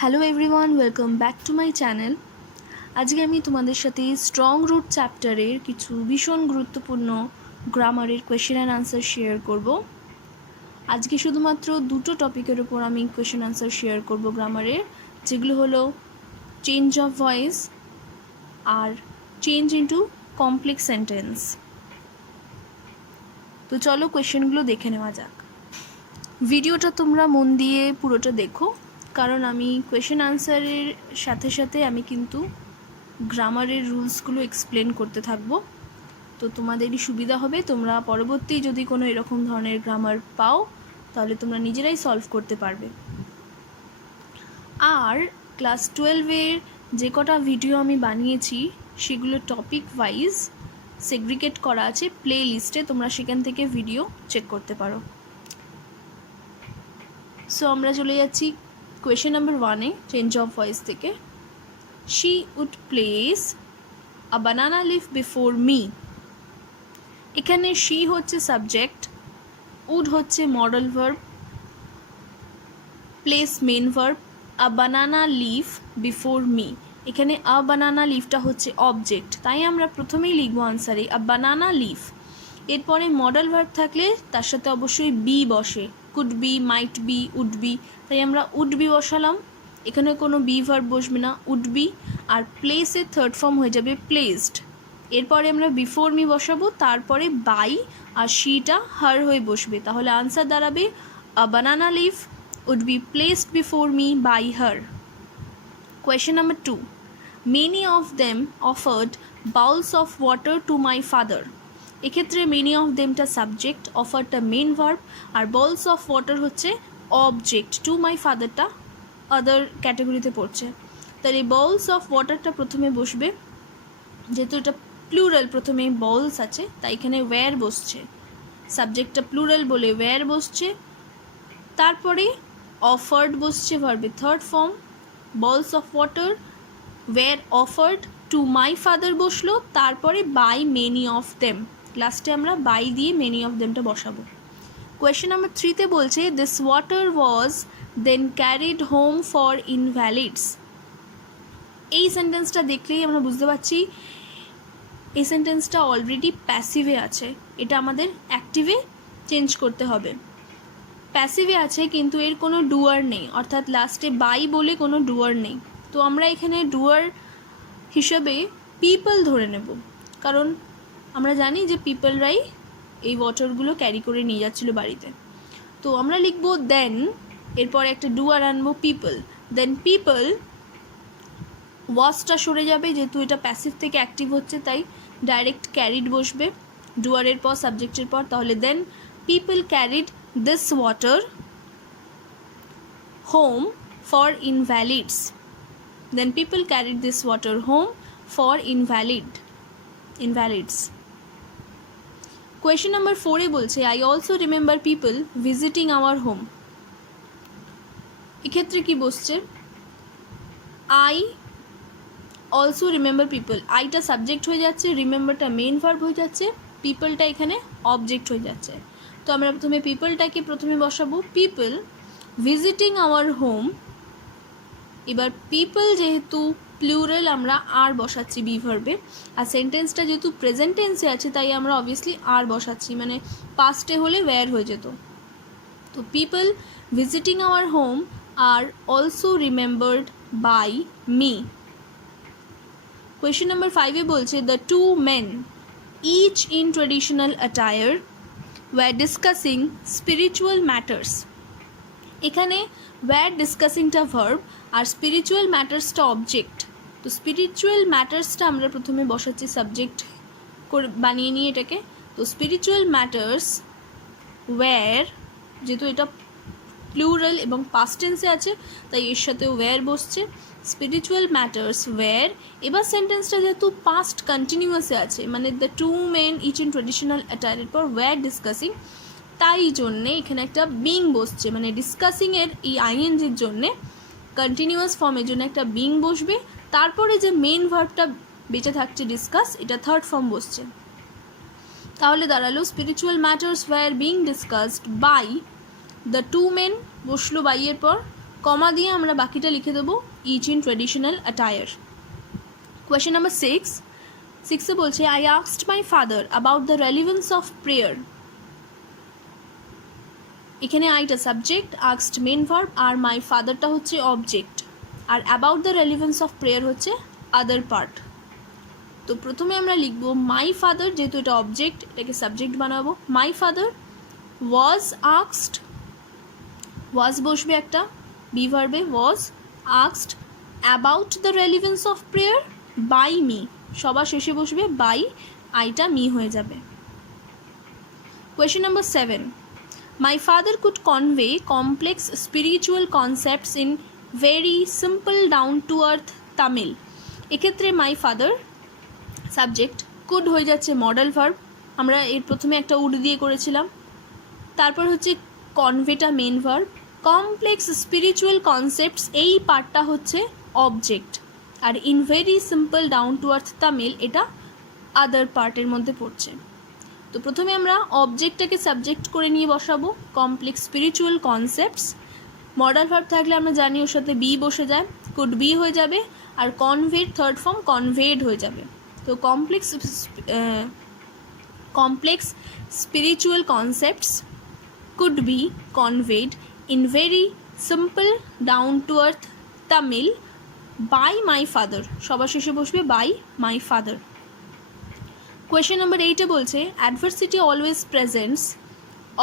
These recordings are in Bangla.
Hello everyone, welcome back to my channel. আজকে আমি তোমাদের সাথে স্ট্রং রুট চ্যাপ্টারের কিছু ভীষণ গুরুত্বপূর্ণ গ্রামারের কোয়েশ্চেন অ্যান্ড আনসার শেয়ার করব। আজকে শুধুমাত্র দুটো টপিকের ওপর আমি কোয়েশ্চেন অ্যান্সার শেয়ার করব গ্রামারের, যেগুলো হলো চেঞ্জ অফ ভয়েস আর চেঞ্জ ইন্টু কমপ্লেক্স সেন্টেন্স। তো চলো কোয়েশ্চেনগুলো দেখে নেওয়া যাক। ভিডিওটা তোমরা মন দিয়ে পুরোটা দেখো, কারণ আমি কোয়েশ্চেন আনসারের সাথে সাথে আমি কিন্তু গ্রামারের রুলসগুলো এক্সপ্লেন করতে থাকবো। তো তোমাদেরই সুবিধা হবে, তোমরা পরবর্তী যদি কোনো এরকম ধরনের গ্রামার পাও তাহলে তোমরা নিজেরাই সলভ করতে পারবে। আর ক্লাস 12-এর যে কটা ভিডিও আমি বানিয়েছি সেগুলো টপিক ওয়াইজ সেগ্রিগেট করা আছে প্লে লিস্টে, তোমরা সেখান থেকে ভিডিও চেক করতে পারো। সো আমরা চলে যাচ্ছি কোয়েশ্চেন নাম্বার 1-এ চেঞ্জ অফ ভয়েস থেকে। She would place a banana leaf before me. এখানে শি হচ্ছে সাবজেক্ট, উড হচ্ছে modal verb, place main verb, a banana leaf before me. এখানে আ বানানা লিফটা হচ্ছে অবজেক্ট, তাই আমরা প্রথমেই লিখবো আনসারে আ বানানা লিফ। এরপরে মডেল ভার্ব থাকলে তার সাথে অবশ্যই বি বসে, could be, might be, would be, তাই আমরা উড বি বসালাম। এখানে কোনো বি ভার্ব বসবে না, উড বি। আর প্লেসের থার্ড ফর্ম হয়ে যাবে প্লেসড। এরপরে আমরা বিফোর মি বসাবো, তারপরে বাই আর শিটা হার হয়ে বসবে, তাহলে আনসার দাঁড়াবে a banana leaf would be placed before me by her. Question number 2, many of them offered bowls of water to my father. এক্ষেত্রে মেনি অফ দেমটা সাবজেক্ট, অফারটা মেন ভার্ব, আর বলস অফ ওয়াটার হচ্ছে অবজেক্ট, টু মাই ফাদারটা আদার ক্যাটাগরিতে পড়ছে। তাহলে বলস অফ ওয়াটারটা প্রথমে বসবে, যেহেতু এটা প্লুরাল প্রথমে বলস আছে তাই এখানে ওয়্যার বসছে, সাবজেক্টটা প্লুরাল বলে ওয়্যার বসছে। তারপরে অফার্ড বসছে ভার্বের third form, bowls of water, were offered, to my father বসলো, তারপরে বাই মেনি অফ দেম, লাস্টে আমরা বাই দিয়ে মেনি অফ দেমটা বসাবো। কোয়েশ্চেন নাম্বার 3-তে বলছে this water was then carried home for invalids. এই সেন্টেন্সটা দেখলেই আমরা বুঝতে পারছি এই সেন্টেন্সটা অলরেডি প্যাসিভে আছে, এটা আমাদের অ্যাক্টিভে চেঞ্জ করতে হবে। প্যাসিভে আছে কিন্তু এর কোনো ডুয়ার নেই, অর্থাৎ লাস্টে বাই বলে কোনো ডুয়ার নেই। তো আমরা এখানে ডুয়ার হিসেবে পিপল ধরে নেব, কারণ আমরা জানি যে পিপলরাই এই ওয়াটারগুলো ক্যারি করে নিয়ে যাচ্ছিলো বাড়িতে। তো আমরা লিখবো দেন, এরপর একটা ডুয়ার আনবো পিপল, দেন পিপল, ওয়াজটা সরে যাবে যেহেতু এটা প্যাসিভ থেকে অ্যাক্টিভ হচ্ছে, তাই ডাইরেক্ট ক্যারিড বসবে ডুয়ারের পর সাবজেক্টের পর, তাহলে then people carried this water home for invalids. Then people carried this water home for invalids. Question number 4-এ বলছে I also remember people visiting our home. এক্ষেত্রে কি বসছে, আই অলসো রিমেম্বার পিপল, আইটা সাবজেক্ট হয়ে যাচ্ছে, রিমেম্বারটা মেন ভার্ব হয়ে যাচ্ছে, পিপলটা এখানে অবজেক্ট হয়ে যাচ্ছে। তো আমরা প্রথমে পিপলটাকে প্রথমে বসাবো, পিপল ভিজিটিং আওয়ার হোম। এবার পিপল যেহেতু প্লুরাল আমরা আর বসাচ্ছি বি ভার্বে, আর সেন্টেন্সটা যেহেতু প্রেজেন্ট টেন্সে আছে তাই আমরা অবভিয়াসলি আর বসাচ্ছি, মানে পাস্টে হলে ওয়্যার হয়ে যেত। তো people visiting our home are also remembered by me. Question number 5-এ বলছে the two men each in traditional attire were discussing spiritual matters. এখানে ওয়্যার ডিসকাসিংটা ভার্ব আর স্পিরিচুয়াল ম্যাটার্সটা অবজেক্ট। তো স্পিরিচুয়াল ম্যাটার্সটা আমরা প্রথমে বসাচ্ছি সাবজেক্ট করে বানিয়ে নিয়ে এটাকে। তো স্পিরিচুয়াল ম্যাটার্স ওয়্যার, যেহেতু এটা প্লুরাল এবং পাস্ট টেন্সে আছে তাই এর সাথে ওয়্যার বসছে, স্পিরিচুয়াল ম্যাটার্স ওয়্যার। এবার সেন্টেন্সটা যেহেতু পাস্ট কন্টিনিউয়াসে আছে, মানে the two men each in traditional অ্যাটায়ারের পর ওয়্যার ডিসকাসিং, তাই জন্যে এখানে একটা বিং বসছে, মানে ডিসকাসিংয়ের এই আইএনজির জন্যে কন্টিনিউয়াস ফর্মের জন্য একটা বিং বসবে, তারপরে যে মেন ভার্বটা বেঁচে থাকছে ডিসকাস, এটা থার্ড ফর্ম বসছে। তাহলে দাঁড়ালো spiritual matters were being discussed by the two men, বসলো বাইয়ের পর কমা দিয়ে আমরা বাকিটা লিখে দেবো each in traditional attire. Question number 6 বলছে I asked my father about the relevance of prayer. এখানে আইটা সাবজেক্ট, আস্কড মেন ভার্ব, আর মাই ফাদারটা হচ্ছে অবজেক্ট, আর about the relevance of prayer হচ্ছে আদার পার্ট। তো প্রথমে আমরা লিখবো মাই ফাদার, যেহেতু এটা অবজেক্ট এটাকে সাবজেক্ট বানাবো। My father was asked, was বসবে একটা বি ভার্বে, was asked about the relevance of prayer by me, সবার শেষে বসবে বাই, আইটা মি হয়ে যাবে। Question number 7 my father could convey complex spiritual concepts in very simple down to earth Tamil. এক্ষেত্রে মাই ফাদার সাবজেক্ট, কুড হয়ে যাচ্ছে মডেল ভার্ব, আমরা এর প্রথমে একটা উড দিয়ে করেছিলাম, তারপর হচ্ছে কনভেটা main verb, complex spiritual concepts এই পার্টটা হচ্ছে অবজেক্ট, আর in very simple down to earth Tamil এটা আদার পার্টের মধ্যে পড়ছে। তো প্রথমে আমরা অবজেক্টটাকে সাবজেক্ট করে নিয়ে বসাবো, complex spiritual concepts, modal verb থাকলে আমরা জানি ওর সাথে বি বসে যায়, কুড বি হয়ে যাবে, আর কনভেড থার্ড ফর্ম কনভেড হয়ে যাবে। তো complex spiritual concepts could be conveyed in very simple down to earth Tamil by my father, সবার শেষে বসবে by my father। Question number 8 বলছে adversity always presents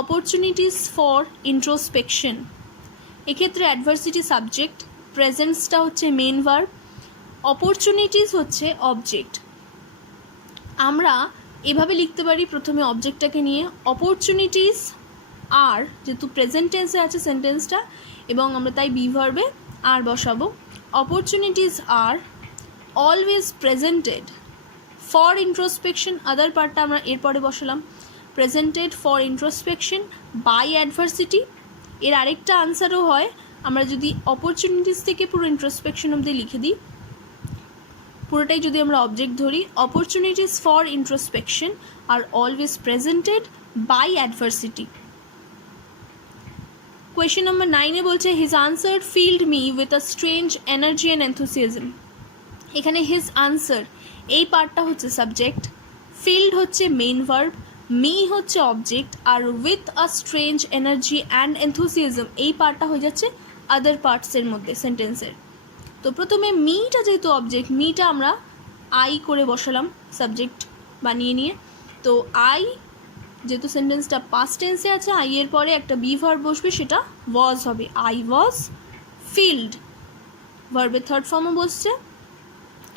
opportunities for introspection। এক্ষেত্রে adversity সাবজেক্ট, প্রেজেন্সটা হচ্ছে মেন ভার্ব, অপরচুনিটিস হচ্ছে অবজেক্ট। আমরা এভাবে লিখতে পারি প্রথমে অবজেক্টটাকে নিয়ে, অপরচুনিটিস আর, যেহেতু প্রেজেন্ট টেন্সে আছে সেন্টেন্সটা এবং আমরা তাই বি ভার্বে আর বসাবো, opportunities are always presented for introspection, other পার্টটা আমরা এরপরে বসালাম, presented for introspection by adversity. এর আরেকটা আনসারও হয়, আমরা যদি অপরচুনিটিস থেকে পুরো ইন্ট্রোস্পেকশন অবধি লিখে দিই, পুরোটাই যদি আমরা অবজেক্ট ধরি, opportunities for introspection are always presented by adversity. Question number 9 বলছে his answer filled me with a strange energy and enthusiasm. এখানে হিজ আনসার এই পার্টটা হচ্ছে সাবজেক্ট, ফিল্ড হচ্ছে মেন ভার্ব, মি হচ্ছে অবজেক্ট, আর with a strange energy and enthusiasm এই পার্টটা হয়ে যাচ্ছে আদার পার্টসের মধ্যে সেন্টেন্সের। তো প্রথমে মিটা যেহেতু অবজেক্ট, মিটা আমরা আই করে বসালাম সাবজেক্ট বানিয়ে নিয়ে। তো আই যেহেতু সেন্টেন্সটা পাস্ট টেন্সে আছে, আই এর পরে একটা বি ভার্ব বসবে, সেটা ওয়াজ হবে, আই ওয়াজ ফিল্ড, ভার্বের থার্ড ফর্মও বসছে।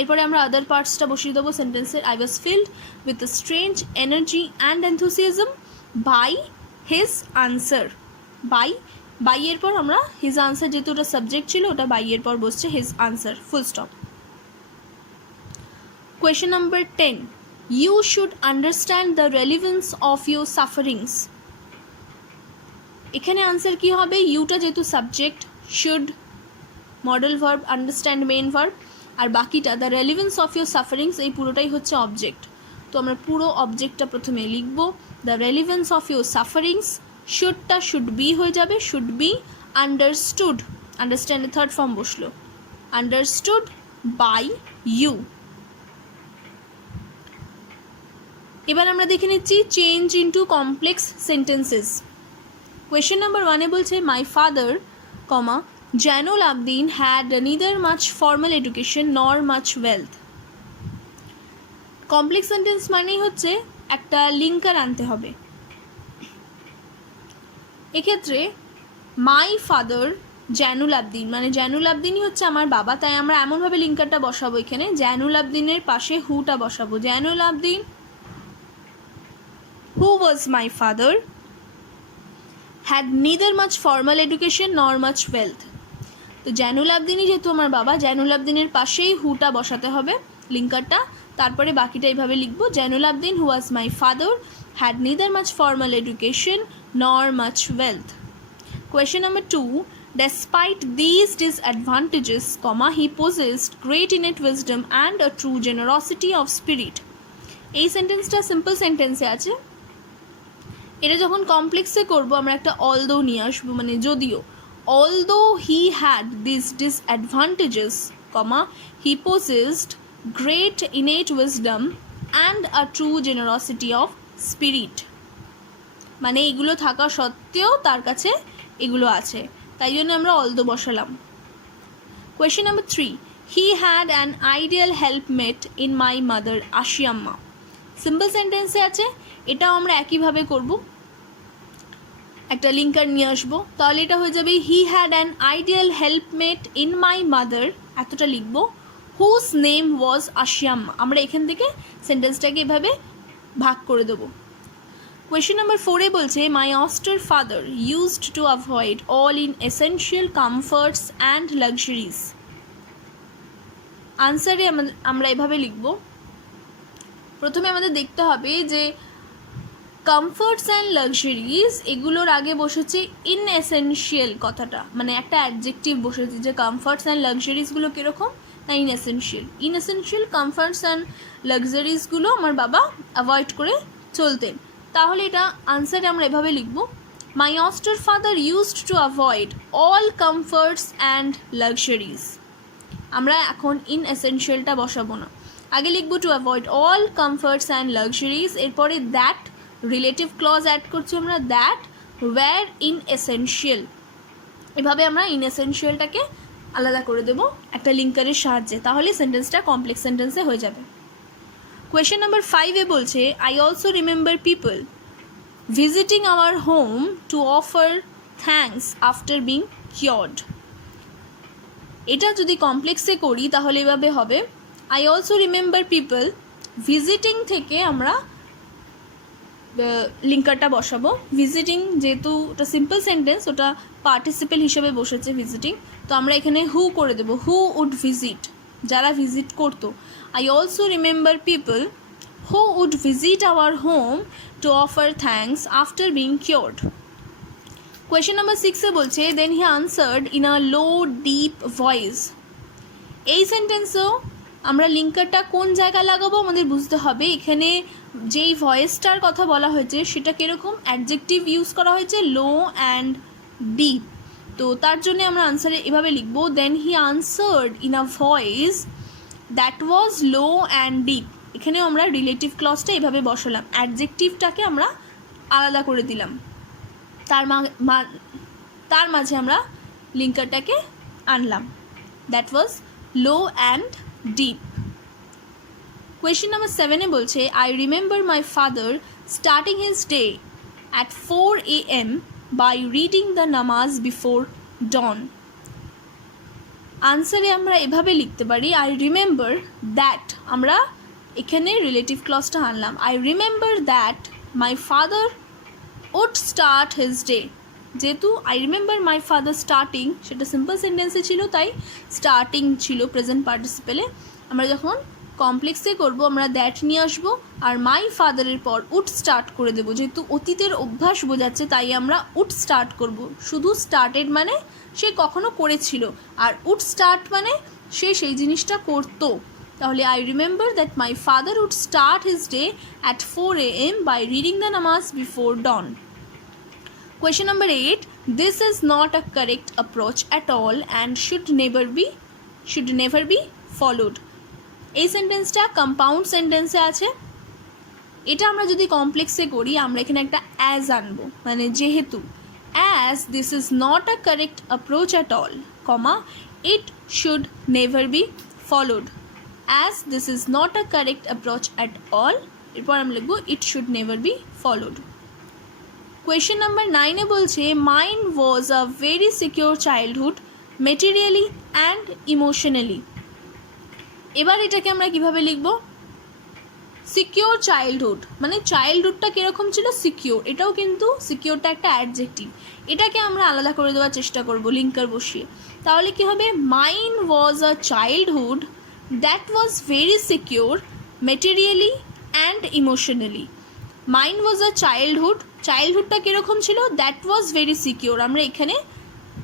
এরপরে আমরা আদার পার্টসটা বসিয়ে দেবো সেন্টেন্সের, I was filled with a strange energy and enthusiasm by his answer, by এর পর আমরা হিজ আনসার, যেহেতু ওটা সাবজেক্ট ছিল ওটা বাই এর পর বসছে his answer, full stop. Question number 10 you should understand the relevance of your sufferings। এখানে আনসার কি হবে, ইউটা যেহেতু subject, should modal verb, understand main verb, আর বাকিটা the relevance of your sufferings এই পুরোটাই হচ্ছে অবজেক্ট। তো আমরা পুরো অবজেক্টটা প্রথমে লিখবো, the relevance of your sufferings, শুডটা শুড বি হয়ে যাবে, শুড বি আন্ডারস্টুড, আন্ডারস্ট্যান্ডের থার্ড ফর্ম বসলো, আন্ডারস্টুড বাই ইউ। এবার আমরা দেখে নিচ্ছি change into complex sentences. Question number 1 বলছে my father comma Jainul Abdeen had neither much formal education nor much wealth. Complex sentence মানেই হচ্ছে একটা লিঙ্কার আনতে হবে। এক্ষেত্রে মাই ফাদার জয়নুল আবদিন মানে জয়নুল আবদিনই হচ্ছে আমার বাবা, তাই আমরা এমনভাবে লিঙ্কারটা বসাবো, এখানে জয়নুল আবদিনের পাশে হুটা বসাবো, জয়নুল আবদিন who was my father had neither much formal education nor much wealth। তো জয়নুল আবদিনই যেহেতু আমার বাবা, জয়নুল আবদিনের পাশেই হুটা বসাতে হবে লিঙ্কারটা, তারপরে বাকিটা এইভাবে লিখবো, জয়নুল আবদিন who was my father had neither much formal education nor much wealth। Question number 2 despite these disadvantages comma he possessed great innate wisdom and a true generosity of spirit। এই সেন্টেন্সটা সিম্পল সেন্টেন্সে আছে, এটা যখন কমপ্লেক্সে করব আমরা একটা অলদো নিয়ে আসবো, মানে যদিও although he had these disadvantages, comma, he possessed great innate wisdom and a true generosity of spirit. মানে এগুলো থাকা সত্ত্বেও তার কাছে এগুলো আছে, তাই জন্য আমরা অলদো বসালাম। Question number 3, he had an ideal helpmate in my mother Ashiamma. Simple সেন্টেন্সে আছে, এটাও আমরা একইভাবে করব, একটা লিঙ্কার নিয়ে আসবো, তাহলে এটা হয়ে যাবে he had an ideal helpmate in my mother, এতটা লিখবো, হুজ নেম ওয়াজ আশিয়াম্মা। আমরা এখান থেকে সেন্টেন্সটাকে এভাবে ভাগ করে দেবো। কোয়েশ্চেন নাম্বার 4 বলছে my austere father used to avoid all inessential comforts and luxuries. আনসারে আমরা এভাবে লিখব, প্রথমে আমাদের দেখতে হবে যে কমফর্টস অ্যান্ড লাক্সারিজ এগুলোর আগে বসেছে ইনএসেনশিয়াল কথাটা, মানে একটা অ্যাডজেক্টিভ বসেছে যে কমফর্টস অ্যান্ড লাক্সারিজগুলো কীরকম না ইনএসেনশিয়াল কমফর্টস অ্যান্ড লাক্সারিজগুলো আমার বাবা অ্যাভয়েড করে চলতেন। তাহলে এটা আনসারে আমরা এভাবে লিখব, my austere father used to avoid all comforts and luxuries. আমরা এখন ইনএসেনশিয়ালটা বসাবো না, আগে লিখবো to avoid all comforts and luxuries, এরপরে দ্যাট রিলেটিভ ক্লজ অ্যাড করছি আমরা, দ্যাট ওয়্যার ইনএসেনশিয়াল। এভাবে আমরা ইনএসেনশিয়ালটাকে আলাদা করে দেবো একটা লিঙ্কারের সাহায্যে, তাহলে সেন্টেন্সটা কমপ্লেক্স সেন্টেন্সে হয়ে যাবে। কোয়েশ্চেন নাম্বার 5 বলছে I also remember people visiting our home to offer thanks after being cured. এটা যদি কমপ্লেক্সে করি তাহলে এভাবে হবে, I also remember people, visiting থেকে আমরা লিঙ্কারটা বসাবো। ভিজিটিং যেহেতু ওটা সিম্পল সেন্টেন্স, ওটা পার্টিসিপেল হিসেবে বসেছে ভিজিটিং, তো আমরা এখানে হু করে দেবো, হু উড ভিজিট, যারা ভিজিট করতো। I also remember people who would visit our home to offer thanks after being cured. Question number 6 বলছে then he answered in a low deep voice. এই সেন্টেন্সেও আমরা লিঙ্কারটা কোন জায়গায় লাগাবো আমাদের বুঝতে হবে। এখানে যেই ভয়েসটার কথা বলা হয়েছে সেটা কীরকম অ্যাডজেক্টিভ ইউজ করা হয়েছে, লো অ্যান্ড ডিপ, তো তার জন্য আমরা আনসারে এভাবে লিখবো, then he answered in a voice that was low and deep. এখানেও আমরা রিলেটিভ ক্লজটা এভাবে বসালাম, অ্যাডজেক্টিভটাকে আমরা আলাদা করে দিলাম, তার মাঝে আমরা লিঙ্কারটাকে আনলাম, that was low and deep. Question number 7 বলছে I remember my father starting his day at 4 AM by reading the namaz before dawn. আনসারে আমরা এভাবে লিখতে পারি, আই রিমেম্বার দ্যাট, আমরা এখানে রিলেটিভ ক্লজটা আনলাম, I remember that my father would start his day. যেহেতু I remember my father starting সেটা সিম্পল সেন্টেন্সে ছিল, তাই স্টার্টিং ছিল প্রেজেন্ট পার্টিসিপেলে। আমরা যখন কমপ্লেক্সে করব আমরা দ্যাট নিয়ে আসবো, আর মাই ফাদারের পর উড স্টার্ট করে দেবো, যেহেতু অতীতের অভ্যাস বোঝাচ্ছে তাই আমরা উড স্টার্ট করব। শুধু স্টার্টেড মানে সে কখনো করেছিল, আর উড স্টার্ট মানে সে সেই জিনিসটা করতো। তাহলে I remember that my father would start his day at 4 AM by reading the namaz before dawn. Question number 8, this is not a correct approach at all and should never be followed. এই সেন্টেন্সটা কম্পাউন্ড সেন্টেন্সে আছে, এটা আমরা যদি কমপ্লেক্সে করি আমরা এখানে একটা অ্যাজ আনবো, মানে যেহেতু, as this is not a correct approach at all, comma it should never be followed. As this is not a correct approach at all, এরপর আমরা লিখবো it should never be followed. Question number 9 বলছে mine was a very secure childhood materially and emotionally. এবার এটাকে আমরা কিভাবে লিখব, সিকিউর চাইল্ডহুড মানে চাইল্ডহুডটা কীরকম ছিল, সিকিউর, এটাও কিন্তু সিকিউরটা একটা অ্যাডজেক্টিভ, এটাকে আমরা আলাদা করে দেওয়ার চেষ্টা করব লিঙ্কার বসিয়ে। তাহলে কি হবে, mine was a childhood that was very secure materially and emotionally. Mine was a childhood, চাইল্ডহুডটা কীরকম ছিল, দ্যাট ওয়াজ ভেরি সিকিউর, আমরা এখানে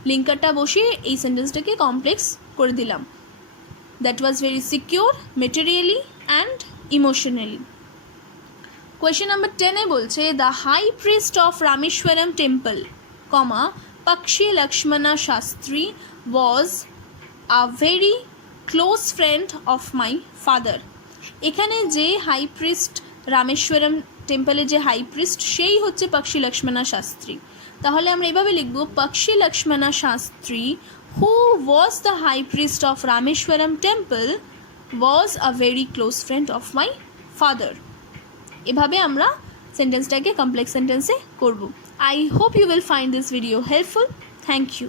লিঙ্কারটা বসিয়ে এই সেন্টেন্সটাকে কমপ্লেক্স করে দিলাম, that was very secure materially and emotionally. Question number 10 বলছে the high priest of Rameswaram temple, কমা Pakshi Lakshmana Shastri was a very close friend of my father. এখানে যে হাই প্রিস্ট রামেশ্বরম টেম্পলে যে হাই প্রিস্ট সেই হচ্ছে পক্ষী লক্ষ্মণা শাস্ত্রী। তাহলে আমরা এভাবে লিখব Pakshi Lakshmana Sastry who was the high priest of Rameswaram temple was a very close friend of my father. এভাবে আমরা সেন্টেন্সটাকে কমপ্লেক্স সেন্টেন্সে করব। I hope you will find this video helpful. Thank you.